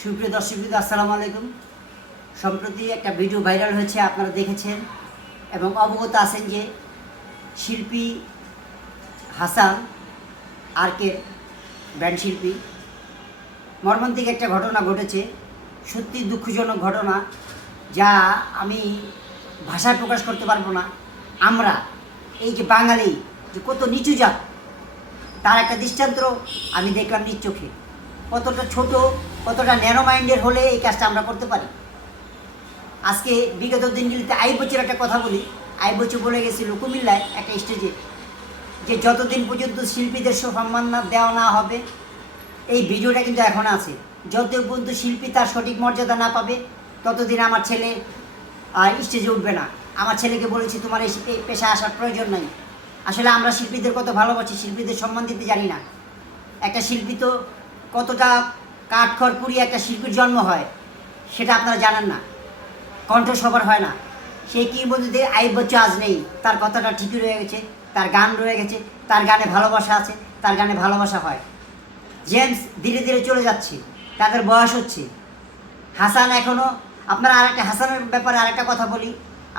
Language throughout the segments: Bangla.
সুপ্রিয় দর্শকবৃন্দ, আসসালামু আলাইকুম। সম্প্রতি একটা ভিডিও ভাইরাল হয়েছে, আপনারা দেখেছেন এবং অবগত আছেন যে শিল্পী হাসান আর্কের ব্যান্ড শিল্পী মর্মান্তিক একটা ঘটনা ঘটেছে। সত্যি দুঃখজনক ঘটনা, যা আমি ভাষায় প্রকাশ করতে পারবো না। আমরা এই যে বাঙালি যে কত নিচু জাত, তার একটা দৃষ্টান্ত আমি দেখলাম নিজ চোখে। কতটা ছোট, কতটা ন্যারো মাইন্ডের হলে এই কাজটা আমরা করতে পারি। আজকে বিগত দিনগুলিতে আইবচের একটা কথা বলি। আইবচে বলে গেছিল কুমিল্লায় একটা স্টেজে যে যতদিন পর্যন্ত শিল্পীদের সম্মান না দেওয়া না হবে, এই ভিডিওটা কিন্তু এখন আছে, যত পর্যন্ত শিল্পী তার সঠিক মর্যাদা না পাবে ততদিন আমার ছেলে স্টেজে উঠবে না। আমার ছেলেকে বলেছি তোমার এই পেশায় আসার প্রয়োজন নাই। আসলে আমরা শিল্পীদের কত ভালোবাসি, শিল্পীদের সম্মান দিতে জানি না। একটা শিল্পী তো কতটা কাঠখড় পুড়িয়ে একটা শিল্পীর জন্ম হয় সেটা আপনারা জানেন না। কণ্ঠ সবার হয় না। সেই কিংবদন্তি আইব বচ্চন আজ নেই, তার কথাটা ঠিকই রয়ে গেছে, তার গান রয়ে গেছে, তার গানে ভালোবাসা আছে, তার গানে ভালোবাসা হয়। জেমস ধীরে ধীরে চলে যাচ্ছে, তাদের বয়স হচ্ছে। হাসান এখনও, আপনারা আরেকটা হাসানের ব্যাপারে আরেকটা কথা বলি,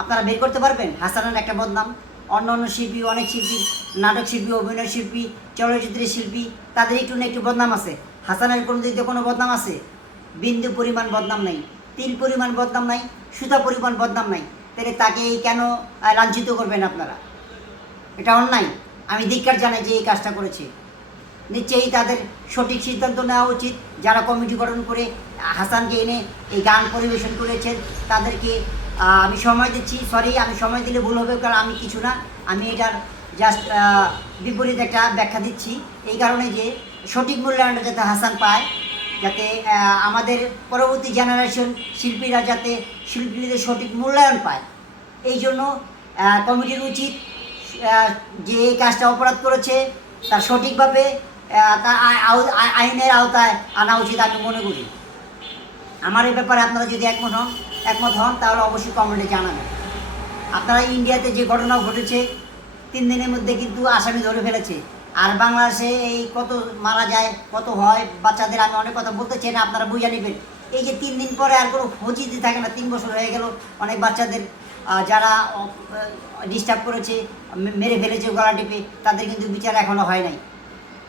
আপনারা বের করতে পারবেন হাসানের একটা বদনাম। অন্য অন্য শিল্পী, অনেক শিল্পী, নাটক শিল্পী, অভিনয় শিল্পী, চলচ্চিত্রের শিল্পী, তাদের একটু না একটু বদনাম আছে। হাসানের কোনো দিকে কোনো বদনাম আছে? বিন্দু পরিমাণ বদনাম নাই, তিল পরিমাণ বদনাম নাই, সুতা পরিমাণ বদনাম নাই। তাহলে তাকে এই কেন লাঞ্ছিত করবেন আপনারা? এটা অন্যায়। আমি ধিক্কার জানাই যে এই কাজটা করেছে। নিশ্চয়ই তাদের সঠিক সিদ্ধান্ত নেওয়া উচিত। যারা কমিটি গঠন করে হাসানকে এনে এই গান পরিবেশন করেছেন তাদেরকে আমি সময় দিচ্ছি। সরি, আমি সময় দিলে ভুল হবে, কারণ আমি কিছু না, আমি এটার জাস্ট বিপরীত একটা ব্যাখ্যা দিচ্ছি। এই কারণে যে সঠিক মূল্যায়নটা যাতে হাসান পায়, যাতে আমাদের পরবর্তী জেনারেশন শিল্পীরা যাতে শিল্পীদের সঠিক মূল্যায়ন পায়, এই জন্য কমিটির উচিত যে এই কাজটা অপরাধ করেছে তার সঠিকভাবে তার আইনের আওতায় আনা উচিত আমি মনে করি। আমার এই ব্যাপারে আপনারা যদি একমত হন তাহলে অবশ্যই কমেন্টে জানাবেন। আপনারা ইন্ডিয়াতে যে ঘটনা ঘটেছে, 3 দিনের মধ্যে কিন্তু আসামি ধরে ফেলেছে। আর বাংলাদেশে এই কত মারা যায়, কত হয় বাচ্চাদের, আমি অনেক কথা বলতে চাই না, আপনারা বুঝে নেবেন। এই যে 3 দিন পরে আর কোনো ফজিতি থাকে না, 3 বছর হয়ে গেল, অনেক বাচ্চাদের যারা ডিস্টার্ব করেছে, মেরে ফেলেছে গলা টিপে, তাদের কিন্তু বিচার এখনও হয় নাই।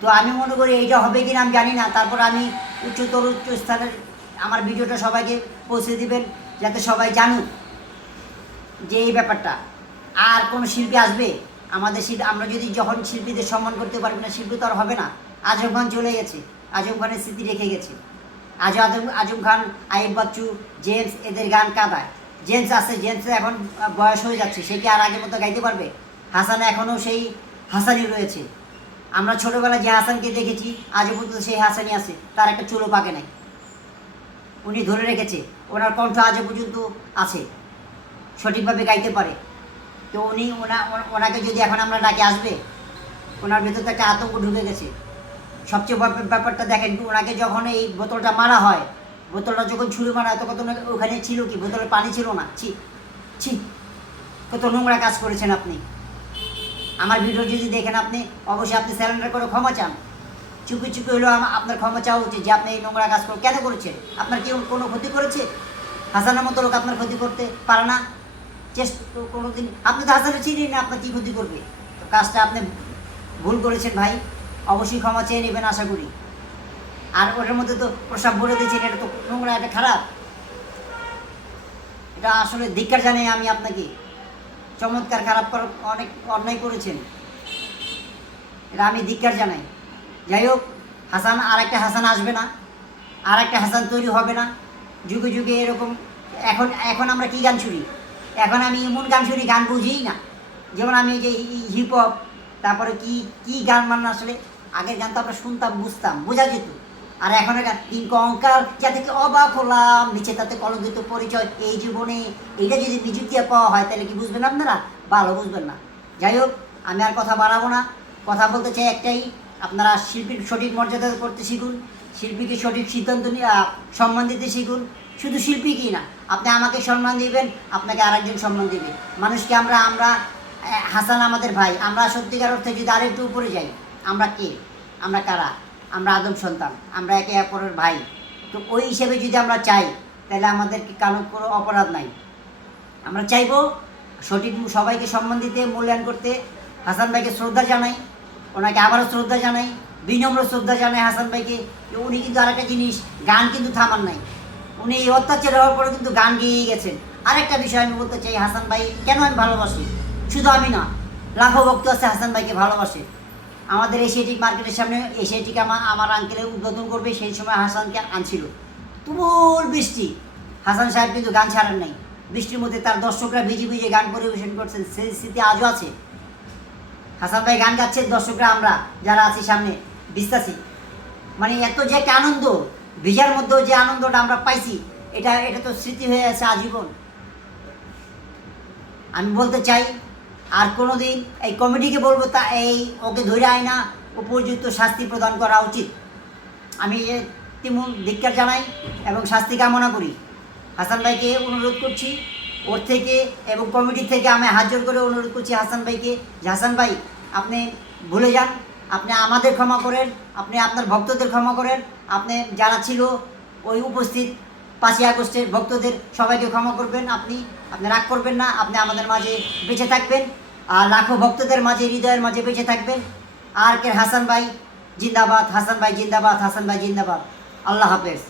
তো আমি মনে করি এইটা হবে কিনা আমি জানি না। তারপর আমি উচ্চ স্থানের আমার ভিডিওটা সবাইকে পৌঁছে দিবেন, যাতে সবাই জানুক যে এই ব্যাপারটা। আর কোনো শিল্পী আসবে আমাদের আমরা যদি যখন শিল্পীদের সম্মান করতে পারবো না, শিল্পী তো আর হবে না। আজম খান চলে গেছে, আজম খানের স্মৃতি রেখে গেছে। আজম খান, আইয়ুব বাচ্চু, জেমস, এদের গান কাঁদায়। জেমস আছে, জেমসের এখন বয়স হয়ে যাচ্ছে, সে কি আর আগের মতো গাইতে পারবে? হাসান এখনও সেই হাসানই রয়েছে। আমরা ছোটোবেলায় যে হাসানকে দেখেছি আজও পর্যন্ত সেই হাসানই আছে, তার একটা চুলও পাকে নাই। উনি ধরে রেখেছে, ওনার কণ্ঠ আজও পর্যন্ত আছে, সঠিকভাবে গাইতে পারে। তো ওনাকে যদি এখন আমরা ডাকে আসবে? ওনার ভেতর তো একটা আতঙ্ক ঢুকে গেছে। সবচেয়ে ব্যাপারটা দেখেন, ওনাকে যখন এই বোতলটা মারা হয়, বোতলটা যখন ছুঁড়ে মারা হয় তখন ওখানে ছিল কি? বোতলে পানি ছিল না। ছি, কত নোংরা কাজ করেছেন আপনি। আমার ভিডিও যদি দেখেন আপনি, অবশ্যই আপনি স্যারেন্ডার করে ক্ষমা চান। চুপি চুপি হলেও আপনার ক্ষমা চাওয়া উচিত যে আপনি এই নোংরা কাজ কেন করেছেন। আপনার কেউ কোনো ক্ষতি করেছে? হাসানের মতো লোক আপনার ক্ষতি করতে পারে না, চেষ্টা কোনো দিন। আপনি তো হাসানের চিনেন না, আপনার কী ক্ষতি করবে? তো কাজটা আপনি ভুল করেছেন ভাই, অবশ্যই ক্ষমা চেয়ে নেবেন আশা করি। আর ওটার মধ্যে তো প্রসাব ভরে দিয়েছেন, এটা তো নোংরা, এটা খারাপ। এটা আসলে ধিক্কার জানাই আমি আপনাকে। চমৎকার খারাপ অনেক অন্যায় করেছেন, এটা আমি ধিক্কার জানাই। যাই হোক, হাসান আর একটা হাসান আসবে না, আর একটা হাসান তৈরি হবে না। যুগে যুগে এরকম। এখন আমরা কী গান শুনি? এখন আমি এমন গান শুনি, গান বুঝিই না। যেমন আমি এই যে হিপহপ, তারপরে কি গান, মানে আসলে আগের গান তো আমরা শুনতাম, বুঝতাম, বোঝা যেত। আর এখনের গান কঙ্কাল, যা থেকে অবাক হলাম, নিচে তাতে কলঙ্কিত পরিচয় এই জীবনে, এইটা যদি নিযুক্তি পাওয়া হয় তাহলে কি বুঝবেন আপনারা? ভালো বুঝবেন না। যাই হোক, আমি আর কথা বাড়াবো না। কথা বলতে চাই একটাই, আপনারা শিল্পীর সঠিক মর্যাদা করতে শিখুন, শিল্পীকে সঠিক সিদ্ধান্ত নিয়ে সম্মান দিতে শিখুন। শুধু শিল্পী কি না, আপনি আমাকে সম্মান দিবেন, আপনাকে আরেকজন সম্মান দিবে। মানুষকে আমরা হাসান আমাদের ভাই। আমরা সত্যিকার অর্থে যদি আরেকটু উপরে যাই, আমরা কে? আমরা কারা? আমরা আদম সন্তান, আমরা একে অপরের ভাই। তো ওই হিসেবে যদি আমরা চাই তাহলে আমাদেরকে কারো কোনো অপরাধ নাই। আমরা চাইবো সঠিক সবাইকে সম্মান দিতে, মূল্যায়ন করতে। হাসান ভাইকে শ্রদ্ধা জানাই, ওনাকে আবারও শ্রদ্ধা জানাই, বিনম্র শ্রদ্ধা জানাই হাসান ভাইকে। উনি কিন্তু আরেকটা জিনিস, গান কিন্তু থামান নাই। উনি এই অত্যাচার হওয়ার পরে কিন্তু গান গেয়েই গেছেন। আরেকটা বিষয় আমি বলতে চাই, হাসান ভাই কেন আমি ভালোবাসি, শুধু আমি না, লাখো ভক্ত আছে হাসান ভাইকে ভালোবাসে। আমাদের এশিয়াটিক মার্কেটের সামনে এশিয়াটিক আমার আঙ্কেলে উদ্বোধন করবে, সেই সময় হাসানকে আনছিল। তুমুল বৃষ্টি, হাসান সাহেব কিন্তু গান ছাড়েন নাই। বৃষ্টির মধ্যে তার দর্শকরা ভিজে ভিজে গান পরিবেশন করছেন, সেই স্মৃতি আজও আছে। হাসান ভাই গান গাচ্ছেন, দর্শকরা আমরা যারা আছি সামনে ভিজতাছি। মানে এত যে একটা আনন্দ, ভিজার মধ্যেও যে আনন্দটা আমরা পাইছি, এটা তো স্মৃতি হয়ে আছে আজীবন। আমি বলতে চাই, আর কোনো দিন এই কমিটিকে বলবো তা ওকে ধরে আয় না, উপযুক্ত শাস্তি প্রদান করা উচিত। আমি তেমন ধিক্কার জানাই এবং শাস্তি কামনা করি। হাসান ভাইকে অনুরোধ করছি ওর থেকে এবং কমিটি থেকে আমি হাত জোর করে অনুরোধ করছি হাসান ভাইকে, যে হাসান ভাই আপনি ভুলে যান, আপনি আমাদের ক্ষমা করেন, আপনি আপনার ভক্তদের ক্ষমা করেন, আপনি যারা ছিল ওই উপস্থিত 5ই আগস্টের ভক্তদের সবাইকে ক্ষমা করবেন। আপনি রাগ করবেন না, আপনি আমাদের মাঝে বেঁচে থাকবেন, আর লাখো ভক্তদের মাঝে, হৃদয়ের মাঝে বেঁচে থাকবেন। আর কে হাসান ভাই জিন্দাবাদ, হাসান ভাই জিন্দাবাদ, হাসান ভাই জিন্দাবাদ। আল্লাহ হাফেজ।